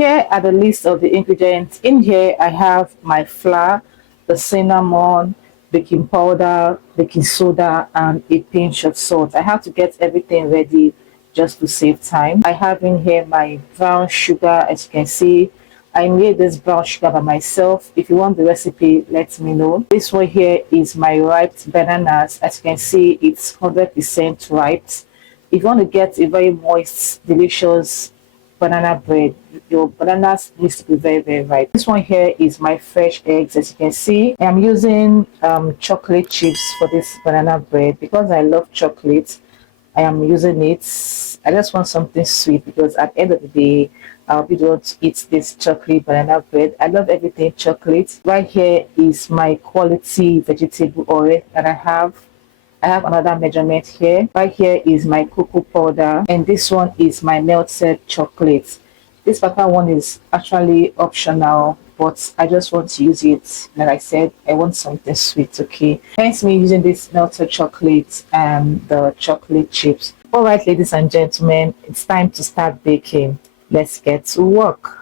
here are the list of the ingredients. In here, I have my flour, the cinnamon, baking powder, baking soda, and a pinch of salt. I have to get everything ready just to save time. I have in here my brown sugar. As you can see, I made this brown sugar by myself. If you want the recipe, let me know. This one here is my ripe bananas. As you can see, it's 100% ripe. If you want to get a very moist, delicious banana bread, your bananas needs to be very, very ripe. This one here is my fresh eggs. As you can see, I am using chocolate chips for this banana bread because I love chocolate. I am using it. I just want something sweet because at the end of the day, I'll be able to eat this chocolate banana bread. I love everything chocolate. Right here is my quality vegetable oil that I have. I have another measurement here. Right here is my cocoa powder, and this one is my melted chocolate. This particular one is actually optional, but I just want to use it. Like I said, I want something sweet, okay? Hence me using this melted chocolate and the chocolate chips. All right, ladies and gentlemen, it's time to start baking. Let's get to work.